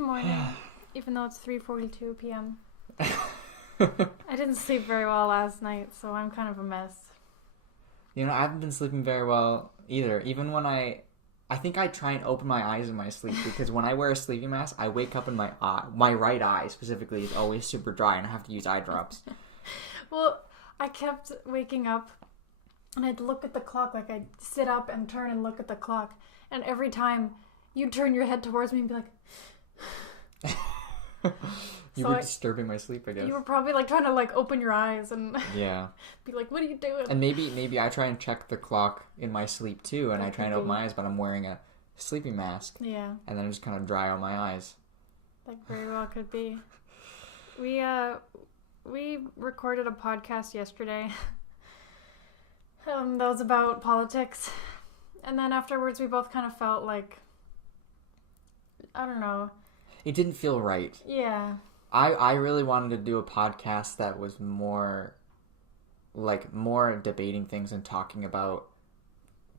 morning, even though it's 3:42 p.m. I didn't sleep very well last night, so I'm kind of a mess. You know, I haven't been sleeping very well either. Even when I think I try and open my eyes in my sleep, because when I wear a sleeping mask, I wake up and my right eye specifically is always super dry, and I have to use eye drops. Well, I kept waking up, and I'd look at the clock, like I'd sit up and turn and look at the clock, and every time you'd turn your head towards me and be like... You were disturbing my sleep, I guess. You were probably like trying to like open your eyes and be like, what are you doing? And maybe I try and check the clock in my sleep too, and I try and open my eyes, but I'm wearing a sleeping mask. Yeah. And then I'm just kind of dry on my eyes. That very well could be. We recorded a podcast yesterday. That was about politics. And then afterwards we both kind of felt like, I don't know. It didn't feel right. Yeah. I really wanted to do a podcast that was more debating things and talking about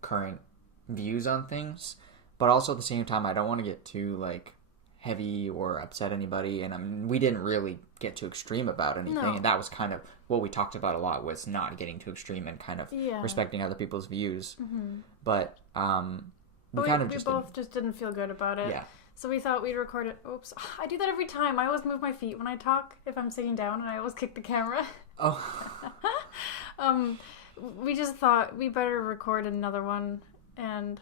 current views on things, but also at the same time I don't want to get too like heavy or upset anybody, and we didn't really get too extreme about anything. No. And that was kind of what we talked about a lot, was not getting too extreme and kind of respecting other people's views. Mm-hmm. But we both just didn't feel good about it. Yeah. So we thought we'd record it. Oops. I do that every time. I always move my feet when I talk if I'm sitting down, and I always kick the camera. Oh. We just thought we better record another one, and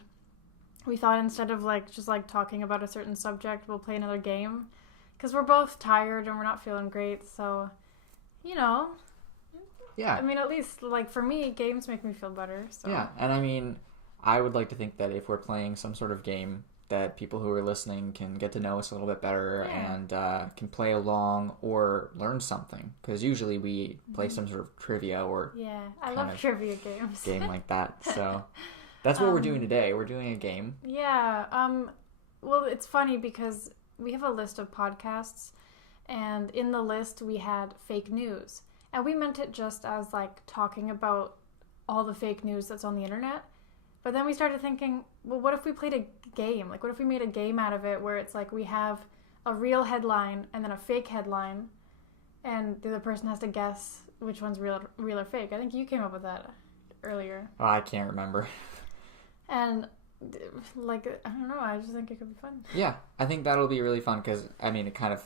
we thought instead of just talking about a certain subject, we'll play another game, because we're both tired and we're not feeling great. So, Yeah. I mean, at least for me, games make me feel better. So. Yeah, and I mean, I would like to think that if we're playing some sort of game, that people who are listening can get to know us a little bit better and can play along or learn something. Because usually we play some sort of trivia or I love trivia games. Game like that. So that's what we're doing today. We're doing a game. Yeah. Well, it's funny because we have a list of podcasts, and in the list we had fake news. And we meant it just as talking about all the fake news that's on the internet. But then we started thinking, well, what if we played a game? What if we made a game out of it where it's we have a real headline and then a fake headline, and the other person has to guess which one's real or fake. I think you came up with that earlier. Oh, I can't remember. And, I don't know, I just think it could be fun. Yeah, I think that'll be really fun because, I mean, it kind of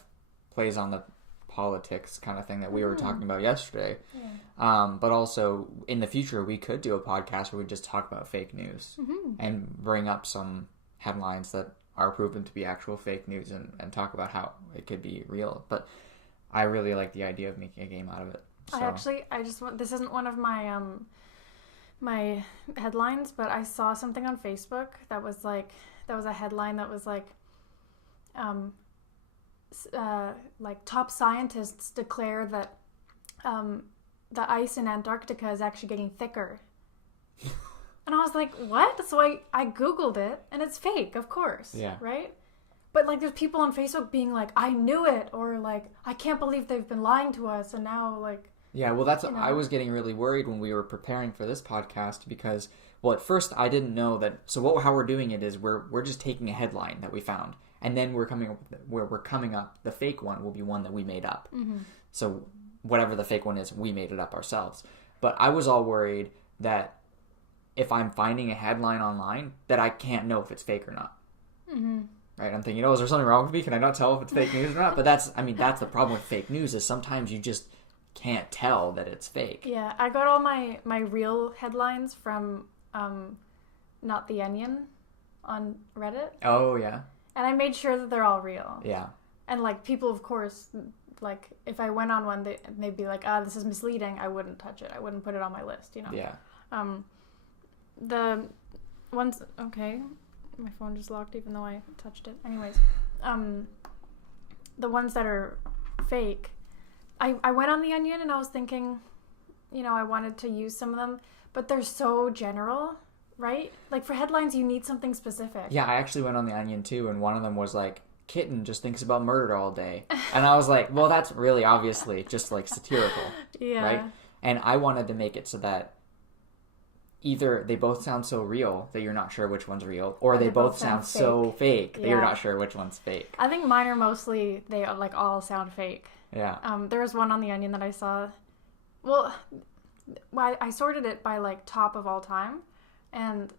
plays on the politics kind of thing that we were talking about yesterday. Yeah. But also in the future we could do a podcast where we just talk about fake news and bring up some headlines that are proven to be actual fake news and talk about how it could be real. But I really like the idea of making a game out of it. So. I just want, this isn't one of my my headlines, but I saw something on Facebook that was a headline that was top scientists declare that the ice in Antarctica is actually getting thicker. And I was like, what? So I Googled it, and it's fake, of course. Yeah. Right? But there's people on Facebook being like, I knew it, or I can't believe they've been lying to us, and now Yeah, well that's I was getting really worried when we were preparing for this podcast because, well, at first I didn't know that. So how we're doing it is we're just taking a headline that we found. And then we're coming up. The fake one will be one that we made up. Mm-hmm. So whatever the fake one is, we made it up ourselves. But I was all worried that if I'm finding a headline online, that I can't know if it's fake or not. Mm-hmm. Right? I'm thinking, is there something wrong with me? Can I not tell if it's fake news or not? But that's the problem with fake news is sometimes you just can't tell that it's fake. Yeah, I got all my real headlines from Not the Onion on Reddit. Oh yeah. And I made sure that they're all real. Yeah. And people, of course, if I went on one, they'd be like, this is misleading. I wouldn't touch it. I wouldn't put it on my list, Yeah. The ones, okay, my phone just locked even though I touched it. Anyways, the ones that are fake, I went on The Onion and I was thinking, I wanted to use some of them, but they're so general. Right? For headlines, you need something specific. Yeah, I actually went on The Onion, too, and one of them was kitten just thinks about murder all day. And I was like, well, that's really obviously just, satirical. Yeah. Right? And I wanted to make it so that either they both sound so real that you're not sure which one's real, or they both sound so fake that you're not sure which one's fake. I think mine are mostly, they like all sound fake. Yeah. There was one on The Onion that I saw. Well, I sorted it by like top of all time, and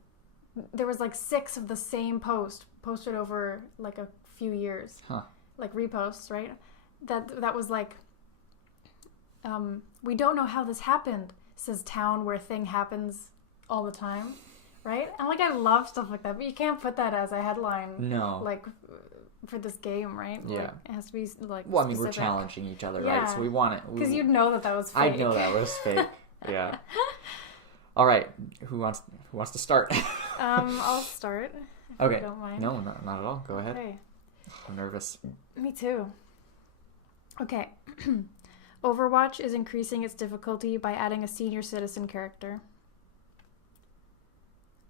there was like 6 of the same post posted over like a few years. Huh. Like reposts, right? That was like, we don't know how this happened, says town where thing happens all the time, right? And like, I love stuff like that, but you can't put that as a headline. No. Like, for this game, right? Yeah. Like, it has to be like. Well, I mean, specific. we're challenging each other, right? So we want it. Because you'd know that was fake. I'd know that was fake. Yeah. All right. Who wants to start? I'll start. If Okay. You don't mind. No, not at all. Go ahead. Okay. I'm nervous. Me too. Okay. Overwatch is increasing its difficulty by adding a senior citizen character.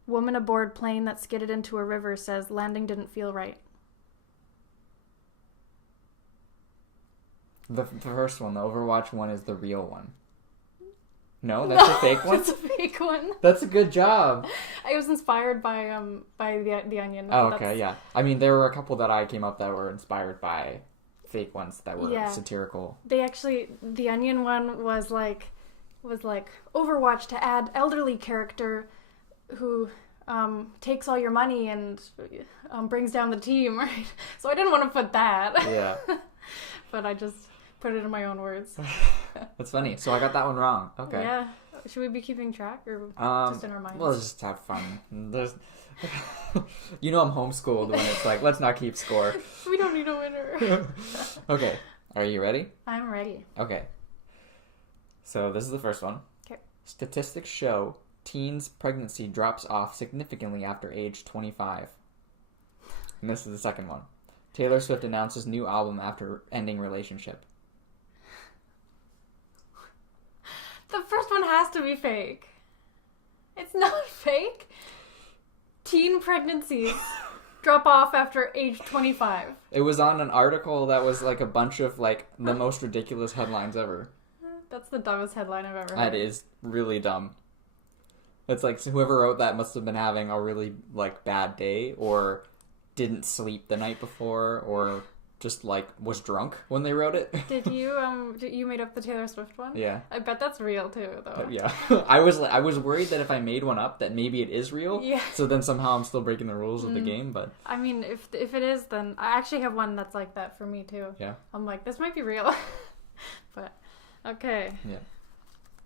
Woman aboard plane that skidded into a river says landing didn't feel right. The first one, the Overwatch one, is the real one. No, that's a fake one? That's a fake one. That's a good job. I was inspired by the Onion. Oh, okay, yeah. I mean, there were a couple that I came up that were inspired by fake ones that were satirical. They actually, the Onion one was like Overwatch to add elderly character who takes all your money and brings down the team, right? So I didn't want to put that. Yeah. But I just put it in my own words. That's funny. So I got that one wrong. Okay. Yeah. Should we be keeping track or just in our minds? Well, let's just have fun. You know I'm homeschooled when it's like, let's not keep score. We don't need a winner. Okay. Are you ready? I'm ready. Okay. So this is the first one. Okay. Statistics show teens' pregnancy drops off significantly after age 25. And this is the second one. Taylor Swift announces new album after ending relationship. The first one has to be fake. It's not fake. Teen pregnancies drop off after age 25. It was on an article that was like a bunch of like the most ridiculous headlines ever. That's the dumbest headline I've ever heard. That is really dumb. It's like whoever wrote that must have been having a really like bad day, or didn't sleep the night before, or just like was drunk when they wrote it. Did you made up the Taylor Swift one? Yeah. I bet that's real too, though. Yeah. I was worried that if I made one up that maybe it is real. Yeah. So then somehow I'm still breaking the rules of the game, but I mean, if it is, then I actually have one that's like that for me too. Yeah. I'm like, this might be real. But okay. Yeah.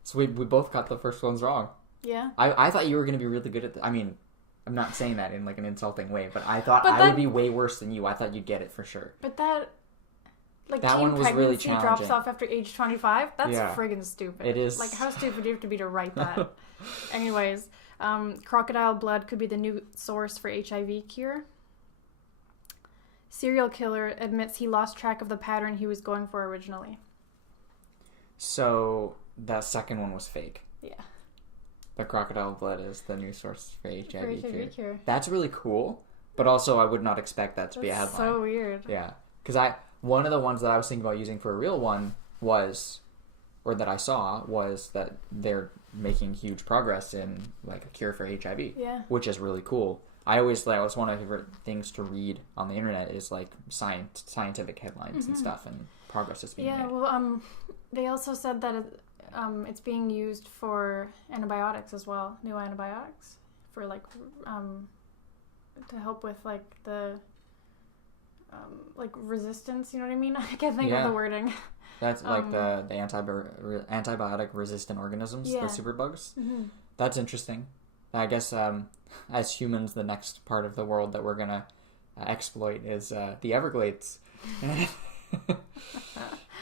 So we both got the first ones wrong. Yeah. I thought you were going to be really good at I mean, I'm not saying that in like an insulting way, but I thought I would be way worse than you. I thought you'd get it for sure. But that that one was really challenging. Drops off after age 25. That's friggin' stupid. It is. Like, how stupid do you have to be to write that? Anyways, crocodile blood could be the new source for HIV cure. Serial killer admits he lost track of the pattern he was going for originally. So that second one was fake. Yeah. The crocodile blood is the new source for HIV, cure. That's really cool, but also I would not expect that to be a headline. So weird. Yeah, because one of the ones that I was thinking about using for a real one was, or that I saw was that they're making huge progress in like a cure for HIV. Yeah. Which is really cool. I always like it's one of my favorite things to read on the internet is like scientific headlines and stuff and progress that's being made. Yeah. Well, they also said that it's being used for antibiotics as well, new antibiotics for like to help with like the like resistance. You know what I mean? I can't think of the wording. That's like the antibiotic resistant organisms, the superbugs. Mm-hmm. That's interesting. I guess as humans, the next part of the world that we're gonna exploit is the Everglades.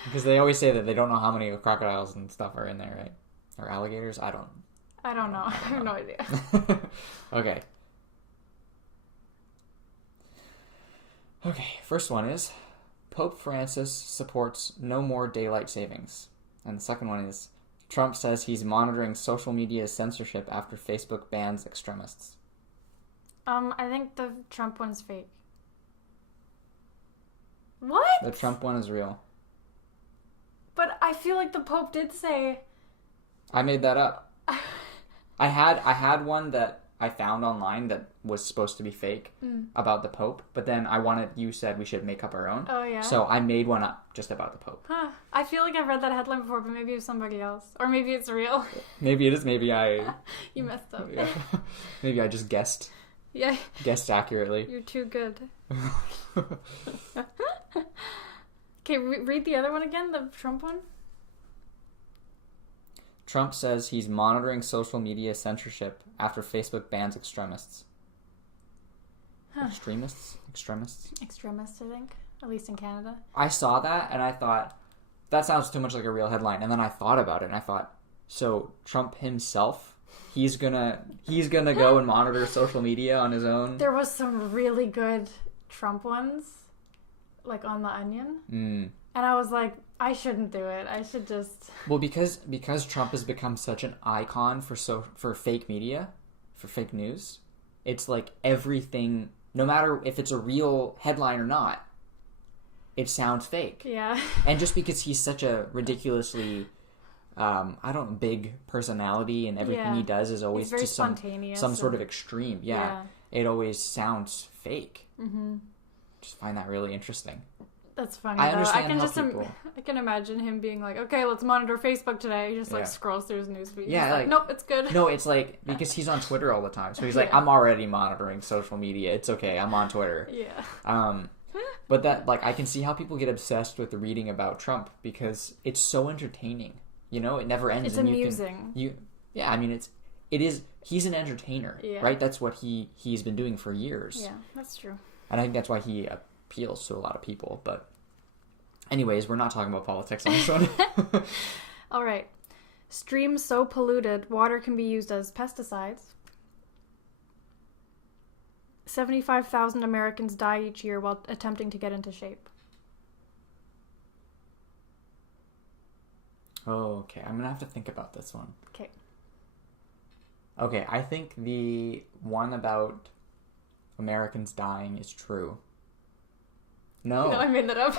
Because they always say that they don't know how many crocodiles and stuff are in there, right? Or alligators? I don't know. I have no idea. Okay. Okay, first one is Pope Francis supports no more daylight savings. And the second one is Trump says he's monitoring social media censorship after Facebook bans extremists. I think the Trump one's fake. What? The Trump one is real. But I feel like the Pope did say... I made that up. I had one that I found online that was supposed to be fake about the Pope, but then you said we should make up our own. Oh, yeah? So I made one up just about the Pope. Huh. I feel like I've read that headline before, but maybe it was somebody else. Or maybe it's real. Maybe it is, maybe I... You messed up. Yeah. Maybe I just guessed. Yeah. Guessed accurately. You're too good. Okay, read the other one again, the Trump one. Trump says he's monitoring social media censorship after Facebook bans extremists. Huh. Extremists, Extremists, I think. At least in Canada. I saw that and I thought, that sounds too much like a real headline. And then I thought about it and I thought, so Trump himself, he's gonna go and monitor social media on his own? There was some really good Trump ones, like on The Onion. And I was like, I shouldn't do it. I should just... Well, because Trump has become such an icon for fake media, for fake news, it's like everything, no matter if it's a real headline or not, it sounds fake. Yeah. And just because he's such a ridiculously, big personality and everything he does is always very just spontaneous some sort of extreme. Yeah. It always sounds fake. Mm-hmm. Just find that really interesting. That's funny. I understand I can how just people... I can imagine him being like, okay, let's monitor Facebook today. He just scrolls through his newsfeed. Yeah, like, nope, it's good. No, it's like because he's on Twitter all the time, so he's like, I'm already monitoring social media. It's okay, I'm on Twitter. Yeah. But that I can see how people get obsessed with reading about Trump because it's so entertaining. You know, it never ends. It's amusing. I mean, it is. He's an entertainer, right? That's what he's been doing for years. Yeah, that's true. And I think that's why he appeals to a lot of people. But anyways, we're not talking about politics on this one. All right. Streams so polluted, water can be used as pesticides. 75,000 Americans die each year while attempting to get into shape. Oh, okay. I'm going to have to think about this one. Okay. Okay, I think the one about Americans dying is true. No, I made that up.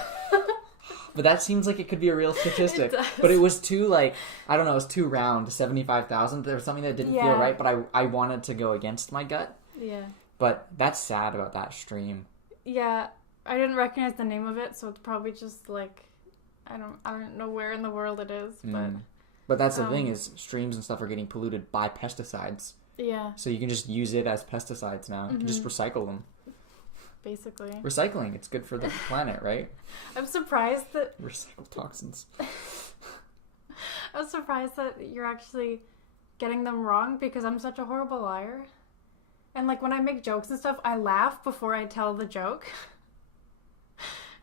But that seems like it could be a real statistic. But it was too, I don't know, it was too round, 75,000. There was something that didn't feel right, but I wanted to go against my gut. Yeah. But that's sad about that stream. Yeah, I didn't recognize the name of it, so it's probably just I don't know where in the world it is, but... But that's the thing is streams and stuff are getting polluted by pesticides. Yeah. So you can just use it as pesticides now. You can just recycle them. Basically. Recycling, it's good for the planet, right? I'm surprised that... Recycle toxins. I was surprised that you're actually getting them wrong because I'm such a horrible liar. And when I make jokes and stuff, I laugh before I tell the joke.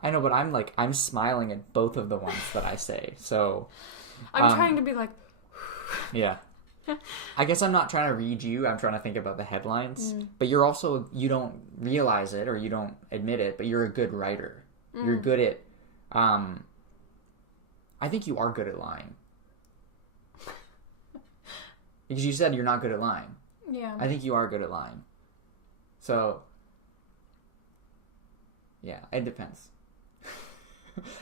I know, but I'm smiling at both of the ones that I say, so... I'm trying to be like... Yeah. I guess I'm not trying to read you, I'm trying to think about the headlines. But you're also, you don't realize it or you don't admit it, but you're a good writer. You're good at... I think you are good at lying. Because you said you're not good at lying. Yeah. I think you are good at lying. So... Yeah, it depends.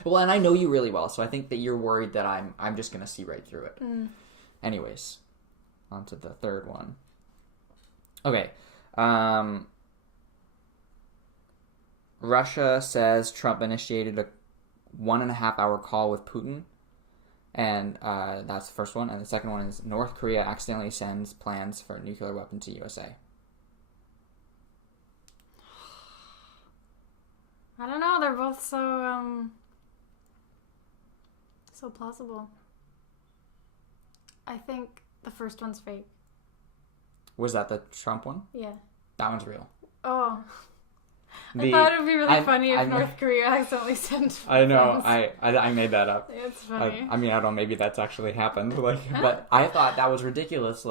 Well, and I know you really well, so I think that you're worried that I'm just gonna see right through it. Anyways, on to the third one. Okay. Russia says Trump initiated a 1.5 hour call with Putin. And that's the first one. And the second one is North Korea accidentally sends plans for a nuclear weapon to USA. I don't know. They're both so plausible. I think the first one's fake. Was that the Trump one? Yeah. That one's real. Oh. I thought it would be really funny if North Korea accidentally sent... I know. I made that up. It's funny. I don't know. Maybe that's actually happened. But I thought that was ridiculous.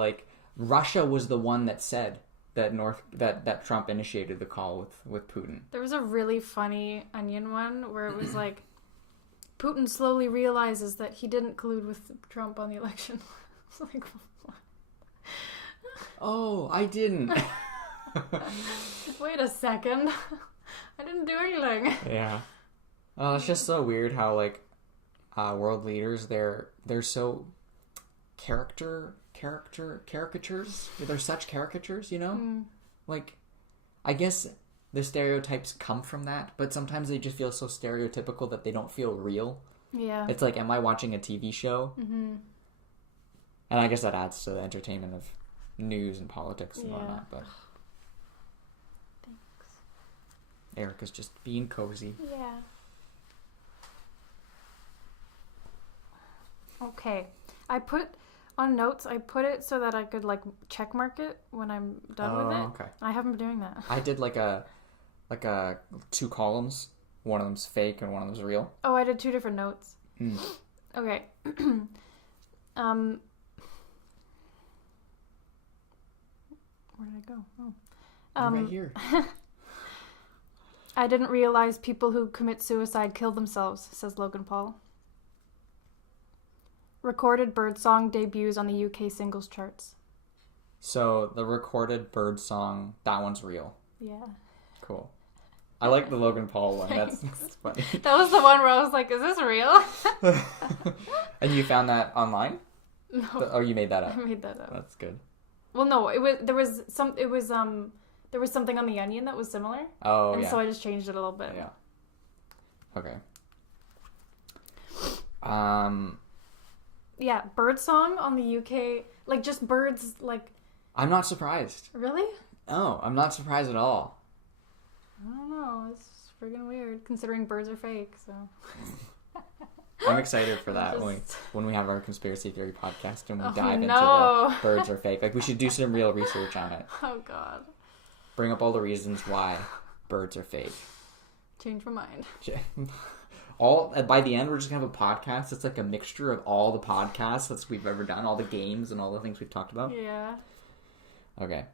Russia was the one that said that Trump initiated the call with Putin. There was a really funny Onion one where it was Putin slowly realizes that he didn't collude with Trump on the election. What? Oh, I didn't. Wait a second. I didn't do anything. Yeah. It's just so weird how world leaders they're so character caricatures. They're such caricatures, you know? Like, I guess the stereotypes come from that, but sometimes they just feel so stereotypical that they don't feel real. Yeah. It's like, am I watching a TV show? Mm-hmm. And I guess that adds to the entertainment of news and politics and whatnot, but... Thanks. Erika's just being cozy. Yeah. Okay. I put it so that I could, like, check mark it when I'm done with it. Okay. I haven't been doing that. I did like a 2 columns. One of them's fake and one of them's real. Oh, I did 2 different notes. Okay. Where did I go? Oh. Right here. I didn't realize people who commit suicide kill themselves, says Logan Paul. Recorded birdsong debuts on the UK singles charts. So, the recorded bird song, that one's real. Yeah. Cool. I like the Logan Paul one. That's funny. That was the one where I was like, is this real? And you found that online? No. Or you made that up? I made that up. That's good. Well, no, there was something on The Onion that was similar. Oh, and so I just changed it a little bit. Yeah. Okay. Yeah, birdsong on the UK, like just birds, like... I'm not surprised. Really? Oh, I'm not surprised at all. I don't know, it's friggin' weird, considering birds are fake, so... I'm excited for that when we have our conspiracy theory podcast and we dive into the birds are fake. Like, we should do some real research on it. Oh, God. Bring up all the reasons why birds are fake. Change my mind. By the end, we're just gonna have a podcast. It's like a mixture of all the podcasts that we've ever done, all the games and all the things we've talked about. Yeah. Okay.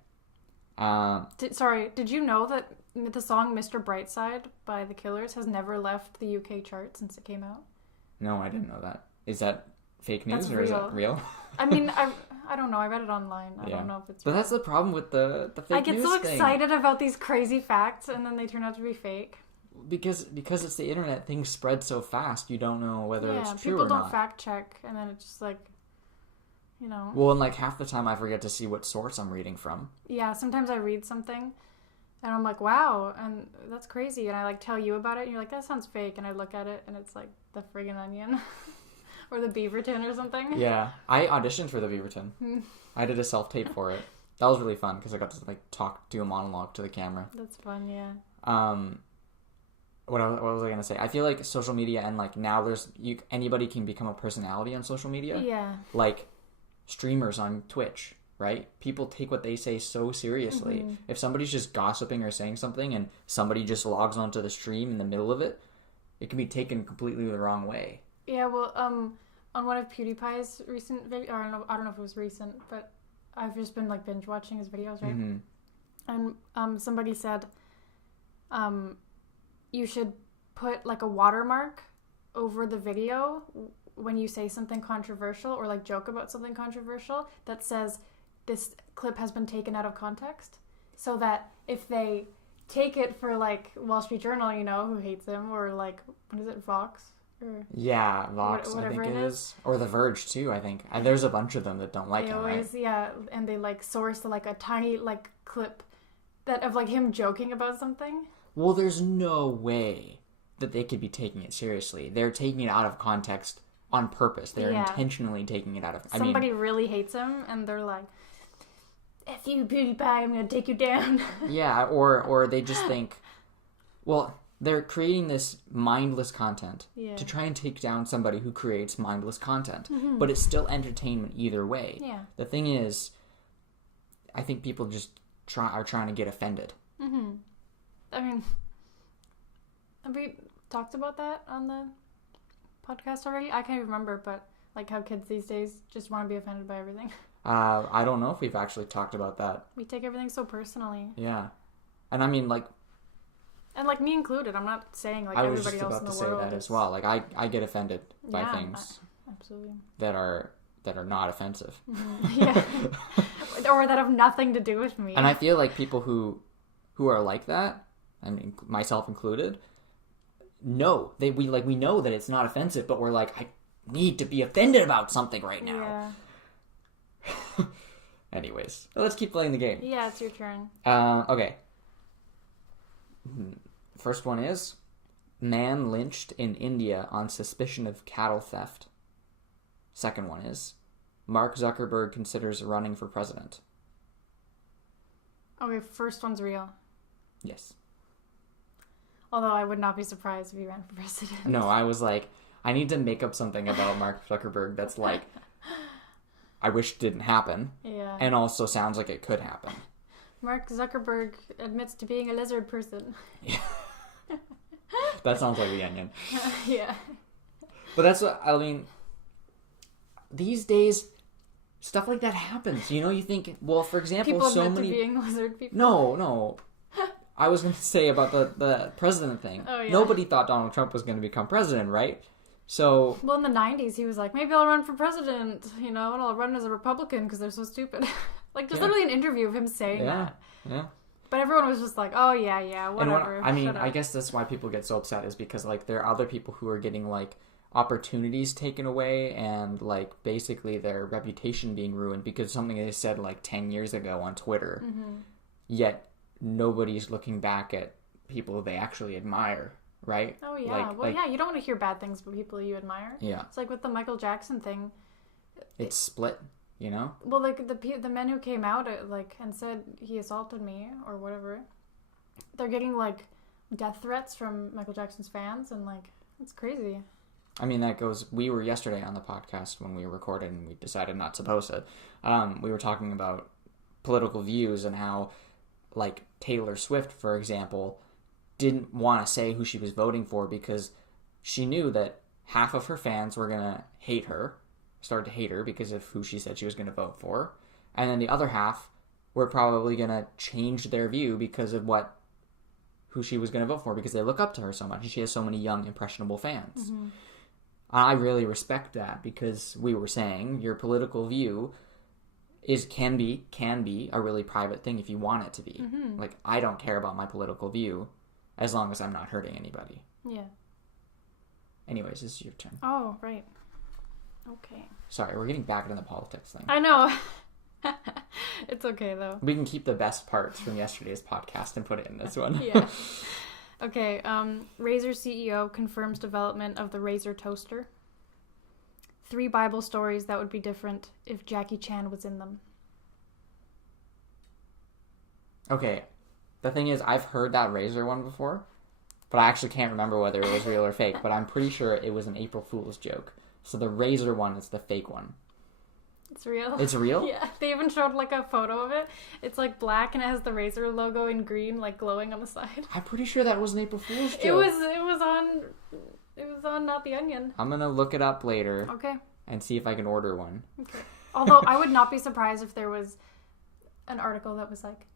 Did you know that the song "Mr. Brightside" by The Killers has never left the UK chart since it came out? No, I didn't know that. Is that fake news That's or is that real? I mean, I don't know. I read it online. I don't know if it's real. But that's the problem with the fake news I get so excited about these crazy facts and then they turn out to be fake. Because it's the internet, things spread so fast, you don't know whether it's true or not. People don't fact check, and then it's just like, you know. Well, and like half the time I forget to see what source I'm reading from. Yeah, sometimes I read something, and I'm like, wow, and that's crazy, and I like tell you about it, and you're like, that sounds fake, and I look at it, and it's like the friggin' Onion, or the Beaverton or something. Yeah, I auditioned for the Beaverton. I did a self-tape for it. That was really fun, because I got to like do a monologue to the camera. That's fun, yeah. What was I gonna say? I feel like social media and like now anybody can become a personality on social media. Yeah. Like streamers on Twitch, right? People take what they say so seriously. Mm-hmm. If somebody's just gossiping or saying something and somebody just logs onto the stream in the middle of it, it can be taken completely the wrong way. Yeah, well, on one of PewDiePie's recent videos, I don't know if it was recent, but I've just been like binge watching his videos, right? Mm-hmm. And somebody said, you should put like a watermark over the video when you say something controversial or like joke about something controversial that says this clip has been taken out of context, so that if they take it for like Wall Street Journal, you know, who hates him, or like, what is it, Vox? Yeah, Vox, I think it is. Or The Verge too, I think. And there's a bunch of them that don't like him, right? Yeah, and they like source like a tiny like clip that of like him joking about something. Well, there's no way that they could be taking it seriously. They're taking it out of context on purpose. They're intentionally taking it out of... Somebody really hates him, and they're like, F you, PewDiePie, I'm going to take you down. Yeah, or they just think, well, they're creating this mindless content to try and take down somebody who creates mindless content. Mm-hmm. But it's still entertainment either way. Yeah. The thing is, I think people just are trying to get offended. Mm-hmm. I mean, have we talked about that on the podcast already? I can't remember, but like how kids these days just want to be offended by everything. I don't know if we've actually talked about that. We take everything so personally. Yeah. And I mean, like... And like me included, I'm not saying like everybody else in the world. I was just about to say that as well. Like I get offended by things absolutely that are not offensive. Mm-hmm. Yeah. Or that have nothing to do with me. And I feel like people who are like that, I mean, myself included, we know that it's not offensive, but we're like, I need to be offended about something right now. Anyways, let's keep playing the game. Yeah, it's your turn. Okay. First one is man lynched in India on suspicion of cattle theft. Second one is Mark Zuckerberg considers running for president. Okay, first one's real. Yes. Although I would not be surprised if he ran for president. No, I was like, I need to make up something about Mark Zuckerberg that's like, I wish didn't happen. Yeah. And also sounds like it could happen. Mark Zuckerberg admits to being a lizard person. Yeah. That sounds like The Onion. Yeah. But that's what, I mean, these days, stuff like that happens. You know, you think, well, for example, People so admit many... to being lizard people? No. I was going to say about the president thing. Oh, yeah. Nobody thought Donald Trump was going to become president, right? So... Well, in the 90s, he was like, maybe I'll run for president, and I'll run as a Republican because they're so stupid. Like, there's literally an interview of him saying that. Yeah. But everyone was just like, oh, yeah, whatever. I guess that's why people get so upset is because, like, there are other people who are getting, like, opportunities taken away and, like, basically their reputation being ruined because of something they said, like, 10 years ago on Twitter. Mm-hmm. Yet, nobody's looking back at people they actually admire, right? Oh, yeah. You don't want to hear bad things about people you admire. Yeah. It's like with the Michael Jackson thing. It's split, you know? Well, like, the men who came out, like, and said he assaulted me or whatever, they're getting, like, death threats from Michael Jackson's fans, and, like, it's crazy. I mean, that goes... We were yesterday on the podcast when we recorded and we decided not to post it. We were talking about political views and how, like, Taylor Swift, for example, didn't want to say who she was voting for because she knew that half of her fans were going to hate her, start to hate her because of who she said she was going to vote for. And then the other half were probably going to change their view because of who she was going to vote for because they look up to her so much and she has so many young, impressionable fans. Mm-hmm. I really respect that because we were saying your political view can be a really private thing if you want it to be. Mm-hmm. Like, I don't care about my political view as long as I'm not hurting anybody. Yeah. Anyways, this is your turn. Oh, right. Okay. Sorry, we're getting back into the politics thing. I know. It's okay, though. We can keep the best parts from yesterday's podcast and put it in this one. Yeah. Okay, Razer CEO confirms development of the Razer toaster. 3 Bible stories that would be different if Jackie Chan was in them. Okay, the thing is, I've heard that Razer one before, but I actually can't remember whether it was real or fake, but I'm pretty sure it was an April Fool's joke. So the Razer one is the fake one. It's real. It's real? Yeah, they even showed like a photo of it. It's like black and it has the Razer logo in green, like glowing on the side. I'm pretty sure that was an April Fool's joke. It was on Not the Onion. I'm gonna look it up later. Okay. And see if I can order one. Okay. Although I would not be surprised if there was an article that was like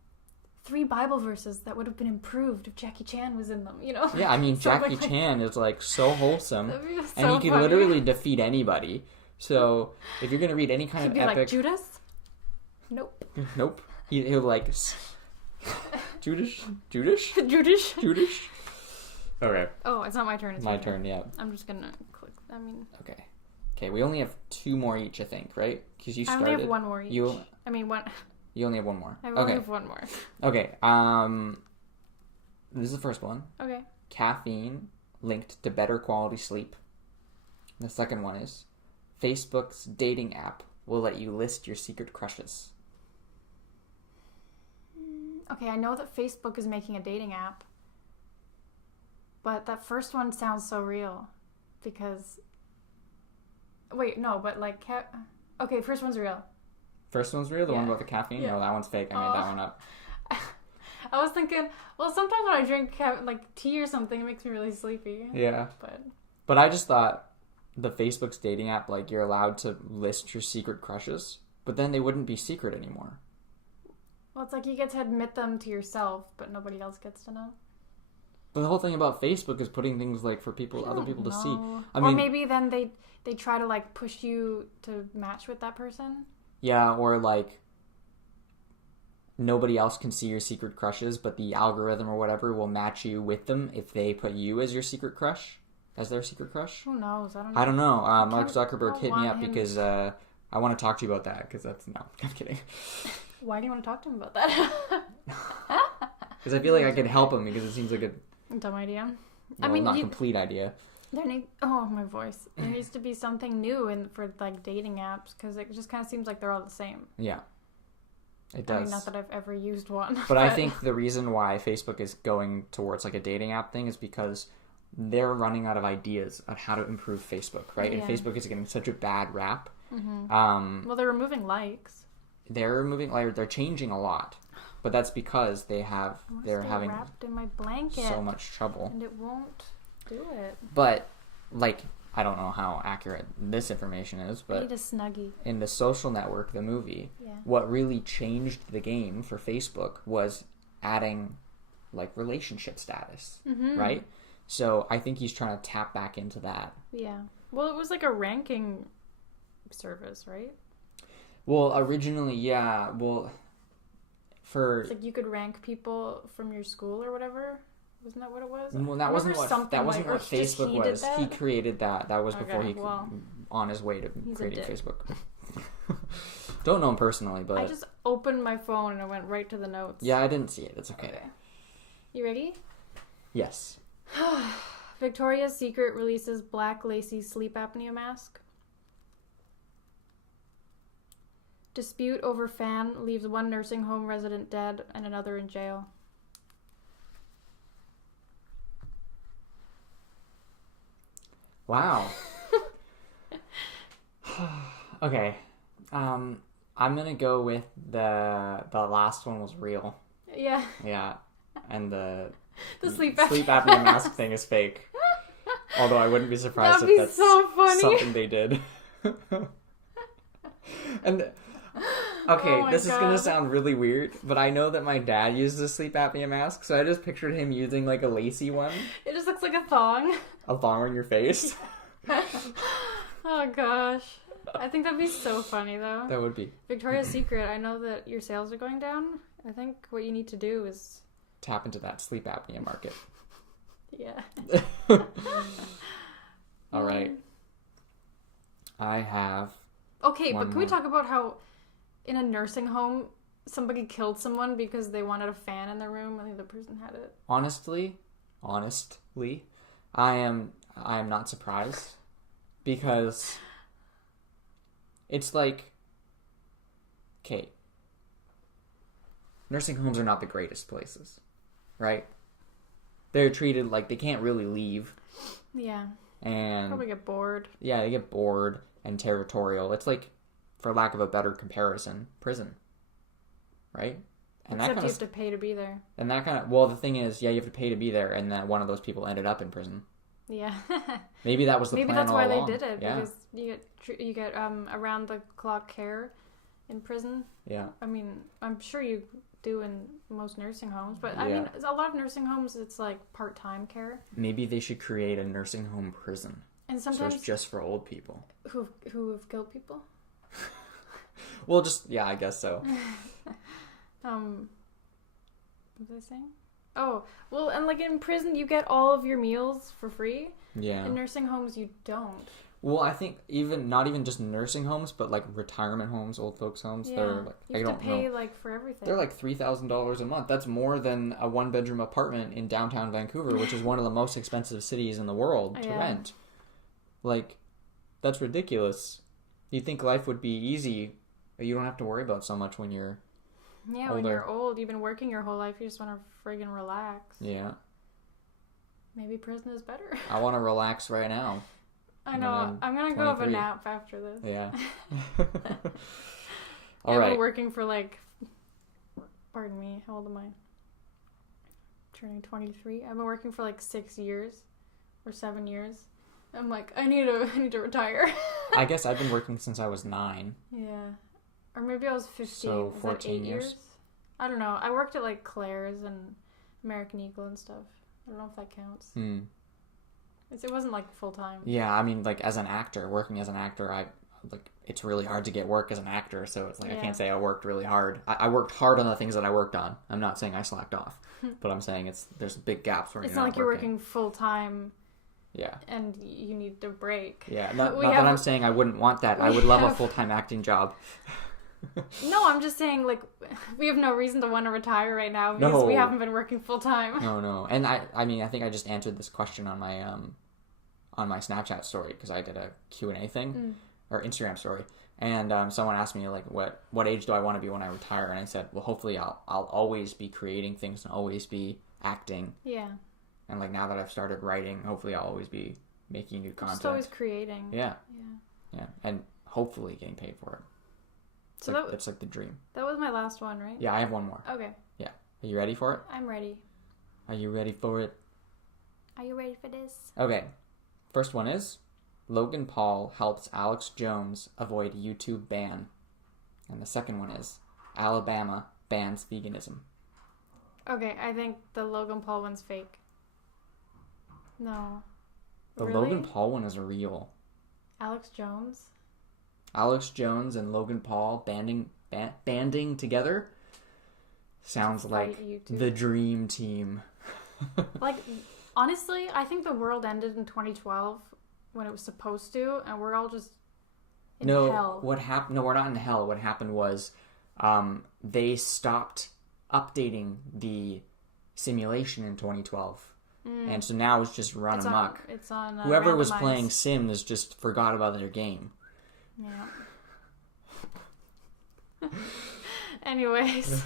3 Bible verses that would have been improved if Jackie Chan was in them, Yeah, I mean, Jackie Chan is like so wholesome. That'd be so and he can funny. literally defeat anybody. So if you're gonna read any kind He'd of be epic, like, Judas? Nope. Nope. He'll like Judas. Okay. Oh, it's not my turn. It's My your turn. Yeah. I'm just gonna click. Okay. We only have 2 more each, I think, right? Because you I started. only have 1 more each. You one. You only have 1 more. I Okay. only have 1 more. Okay. This is the first one. Okay. Caffeine linked to better quality sleep. The second one is Facebook's dating app will let you list your secret crushes. Okay, I know that Facebook is making a dating app, but that first one sounds so real because... Wait, no, but like... Okay, first one's real. First one's real? The one Yeah. about the caffeine? Yeah. No, that one's fake. I made that one up. I was thinking, well, sometimes when I drink like tea or something, it makes me really sleepy. Yeah. But I just thought the Facebook's dating app, like, you're allowed to list your secret crushes, but then they wouldn't be secret anymore. Well, it's like you get to admit them to yourself, but nobody else gets to know. But the whole thing about Facebook is putting things, like, for other people to see. I mean, or maybe then they try to, like, push you to match with that person. Yeah, or, like, nobody else can see your secret crushes, but the algorithm or whatever will match you with them if they put you as your secret crush, as their secret crush. Who knows? I don't know. I don't know. Mark Zuckerberg hit me up because I want to talk to you about that because that's... No, I'm kidding. Why do you want to talk to him about that? Because I feel like I could help him because it seems like a... Dumb idea. Well, I mean, not complete idea. My voice. There needs to be something new for like dating apps because it just kind of seems like they're all the same. Yeah, it does. I mean, not that I've ever used one. But I think the reason why Facebook is going towards like a dating app thing is because they're running out of ideas on how to improve Facebook, right? Yeah. And Facebook is getting such a bad rap. Mm-hmm. Well, they're removing likes. They're changing a lot. But that's because they're having wrapped in my blanket so much trouble. And it won't do it. But, like, I don't know how accurate this information is, but... I need a Snuggie. In The Social Network, the movie, what really changed the game for Facebook was adding, like, relationship status, right? So I think he's trying to tap back into that. Yeah. Well, it was like a ranking service, right? Well, originally, yeah. Well... It's like you could rank people from your school or whatever. Wasn't that what it was? Well, that wasn't what Facebook was. He created that. That was before on his way to creating Facebook. Don't know him personally, but I just opened my phone and I went right to the notes. Yeah, I didn't see it. It's okay. You ready? Yes. Victoria's Secret releases black lacy sleep apnea mask. Dispute over fan leaves one nursing home resident dead and another in jail. Wow. Okay. I'm gonna go with the last one was real. Yeah. Yeah. And the sleep apnea mask thing is fake. Although I wouldn't be surprised if that's so funny. Something they did. And okay, this is gonna sound really weird, but I know that my dad uses a sleep apnea mask, so I just pictured him using like a lacy one. It just looks like a thong. A thong on your face. Oh gosh. I think that'd be so funny though. That would be. Victoria's Secret, I know that your sales are going down. I think what you need to do is tap into that sleep apnea market. Yeah. All right. I have... Okay, but can we talk about how in a nursing home somebody killed someone because they wanted a fan in their room and the other person had it? Honestly, I am not surprised because it's like, okay, nursing homes are not the greatest places, right? They're treated like they can't really leave. Yeah. And probably get bored. Yeah, they get bored and territorial. It's like, for lack of a better comparison, prison, right? And except you have to pay to be there. And that kind of... Well, the thing is, yeah, you have to pay to be there, and then one of those people ended up in prison. Yeah. Maybe that was the plan all along. Maybe that's why they did it, because you get around-the-clock care in prison. Yeah. I mean, I'm sure you do in most nursing homes, but I mean, a lot of nursing homes, it's like part-time care. Maybe they should create a nursing home prison. And sometimes... So it's just for old people. Who've killed people? Well, just, yeah, I guess so. What was I saying? Oh, well, and like in prison, you get all of your meals for free. Yeah. In nursing homes, you don't. Well, I think not even just nursing homes, but like retirement homes, old folks' homes. Yeah. They're like, you have to pay like for everything. They're like $3,000 a month. That's more than a 1-bedroom apartment in downtown Vancouver, which is one of the most expensive cities in the world to rent. Like, that's ridiculous. You'd think life would be easy, but you don't have to worry about so much when you're older. When you're old, you've been working your whole life, you just want to friggin' relax. Yeah. Maybe prison is better. I want to relax right now. I know. I'm going to go have a nap after this. Yeah. All right. I've been working for pardon me, how old am I? Turning 23. I've been working for 6 years or 7 years. I'm like, I need to retire. I guess I've been working since I was 9. Yeah. Or maybe I was 15. So 14 years? I don't know. I worked at Claire's and American Eagle and stuff. I don't know if that counts. It wasn't full time. Yeah, I mean, as an actor, working as an actor, it's really hard to get work as an actor, so it's I can't say I worked really hard. I worked hard on the things that I worked on. I'm not saying I slacked off, but I'm saying there's big gaps where it's not like you're working full time Yeah. And you need to break. Yeah, not that I'm saying I wouldn't want that. I would love a full-time acting job. No, I'm just saying, like, we have no reason to want to retire right now because we haven't been working full-time. No. And I mean, I think I just answered this question on my Snapchat story because I did a Q&A thing, or Instagram story. And someone asked me, like, what age do I want to be when I retire? And I said, well, hopefully I'll always be creating things and always be acting. Yeah. And, like, now that I've started writing, hopefully I'll always be making new content. Just always creating. Yeah. And hopefully getting paid for it. It's like the dream. That was my last one, right? Yeah, I have one more. Okay. Yeah. Are you ready for it? I'm ready. Are you ready for it? Are you ready for this? Okay. First one is, Logan Paul helps Alex Jones avoid YouTube ban. And the second one is, Alabama bans veganism. Okay, I think the Logan Paul one's fake. No. The Really? Logan Paul one is real. Alex Jones? Alex Jones and Logan Paul banding together sounds like the dream team. Like, honestly, I think the world ended in 2012 when it was supposed to, and we're all just in hell. What happened? No, we're not in hell. What happened was they stopped updating the simulation in 2012. And so now it's just run amok. It's on whoever was playing Sims just forgot about their game. Yeah. Anyways.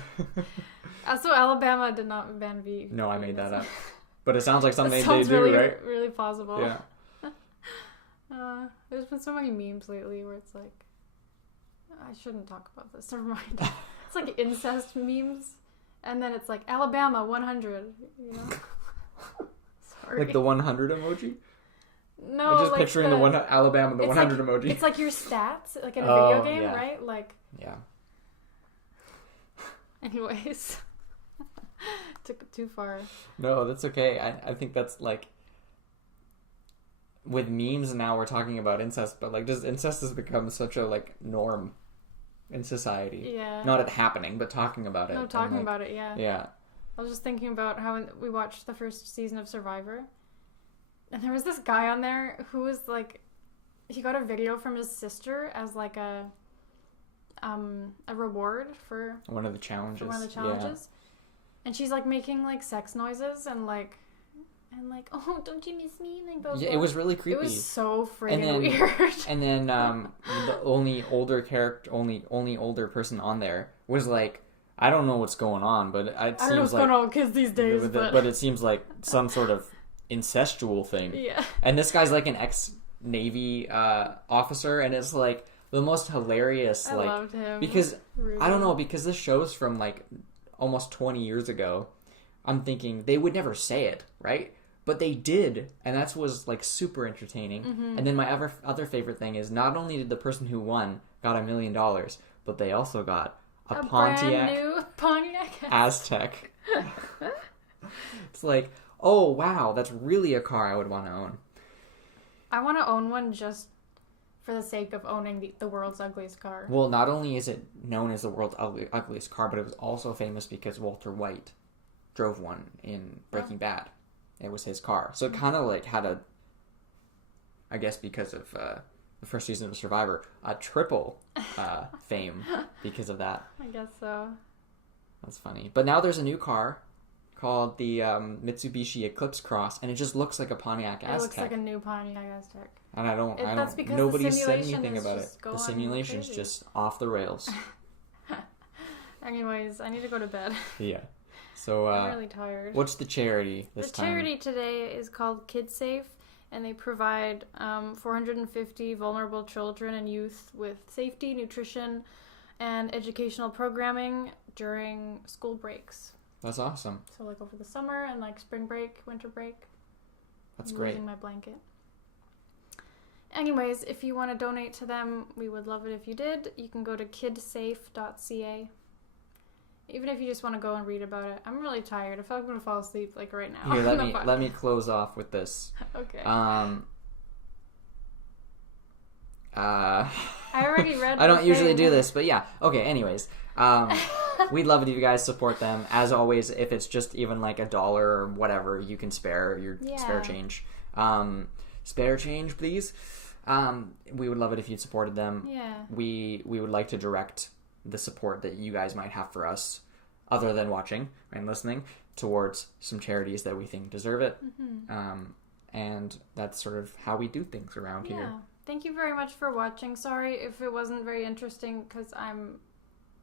So Alabama did not ban veganism. No, I made that up. But it sounds like something they do, really, right? Really possible. Yeah. There's been so many memes lately where it's like, I shouldn't talk about this. Never mind. It's like incest memes. And then it's like, Alabama 100, you know? Sorry. Like the 100 emoji? No, I'm just like picturing the one Alabama, the 100 like, emoji. It's like your stats, like in a video game, right? Like. Yeah. Anyways, took it too far. No, that's okay. I think that's like, with memes now we're talking about incest, but like, just incest has become such a like norm in society. Yeah. Not it happening, but talking about it. No, talking about it. Yeah. Yeah. I was just thinking about how we watched the first season of Survivor. And there was this guy on there who was like, he got a video from his sister as like a reward for one of the challenges. Yeah. And she's like making like sex noises and like, oh, don't you miss me? And like, yeah, it was really creepy. It was so freaking weird. And then the only older person on there was like, I don't know what's going on, but it seems like, I don't know what's going on with kids these days, but it seems like some sort of incestual thing. Yeah. And this guy's like an ex-Navy officer, and it's like the most hilarious. I loved him. Because, really. I don't know, because this show's from like almost 20 years ago. I'm thinking they would never say it, right? But they did, and that was like super entertaining. Mm-hmm. And then my other favorite thing is not only did the person who won got $1 million, but they also got a Pontiac, brand new Pontiac Aztec. It's like, oh wow, that's really a car I would want to own. I want to own one just for the sake of owning the world's ugliest car. Well, not only is it known as the world's ugliest car, but it was also famous because Walter White drove one in Breaking Bad. It was his car. So it kind of like had I guess because of the first season of Survivor, a triple fame because of that. I guess so. That's funny. But now there's a new car called the Mitsubishi Eclipse Cross, and it just looks like a Pontiac Aztec. It looks like a new Pontiac Aztec. And that's because nobody said anything about it. The simulation's just off the rails. Anyways, I need to go to bed. Yeah. So I'm really tired. What's the charity this time? The charity today is called KidSafe, and they provide 450 vulnerable children and youth with safety, nutrition, and educational programming during school breaks. That's awesome. So like over the summer and like spring break, winter break. That's great. Losing my blanket. Anyways, if you want to donate to them, we would love it if you did. You can go to kidsafe.ca. Even if you just want to go and read about it. I'm really tired. I feel like I'm going to fall asleep like right now. Here, let me close off with this. Okay. I already read I don't usually do this, but yeah. Okay, anyways. we'd love it if you guys support them. As always, if it's just even like $1 or whatever you can spare, your spare change. Spare change, please. We would love it if you'd supported them. Yeah. We would like to direct the support that you guys might have for us, other than watching and listening, towards some charities that we think deserve it. And that's sort of how we do things around here. Thank you very much for watching. Sorry if it wasn't very interesting because I'm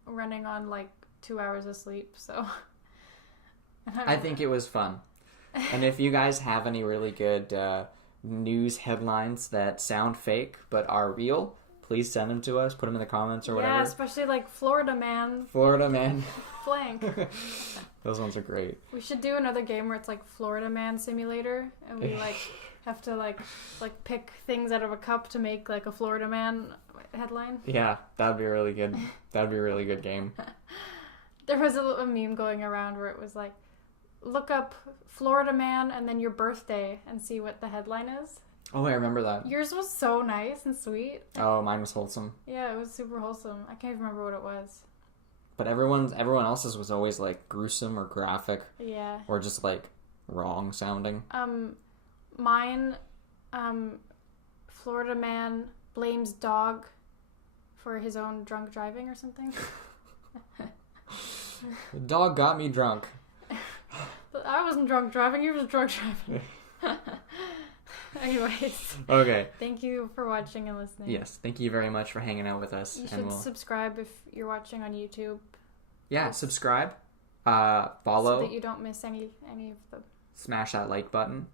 running on like 2 hours of sleep, so... I think it was fun. And if you guys have any really good news headlines that sound fake but are real, please send them to us. Put them in the comments or whatever. Yeah, especially like Florida Man. Florida Man. Flank. Those ones are great. We should do another game where it's like Florida Man Simulator, and we like have to like pick things out of a cup to make like a Florida Man headline. Yeah, that'd be really good. That'd be a really good game. There was a meme going around where it was like, look up Florida Man and then your birthday and see what the headline is. Oh, I remember that. Yours was so nice and sweet. Oh, mine was wholesome. Yeah, it was super wholesome. I can't even remember what it was. But everyone else's was always like gruesome or graphic. Yeah. Or just like wrong sounding. Mine, Florida Man blames dog for his own drunk driving or something. The dog got me drunk. But I wasn't drunk driving, you was drunk driving. Anyways. Okay. Thank you for watching and listening. Yes, thank you very much for hanging out with us. You should subscribe if you're watching on YouTube. Yeah, subscribe. Follow. So that you don't miss any of them. Smash that like button.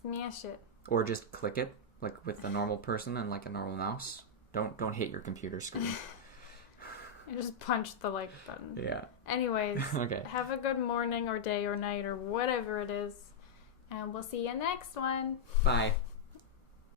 Smash it. Or just click it, like with a normal person and like a normal mouse. Don't hit your computer screen. And just punch the like button. Yeah. Anyways. Okay. Have a good morning or day or night or whatever it is. And we'll see you next one. Bye.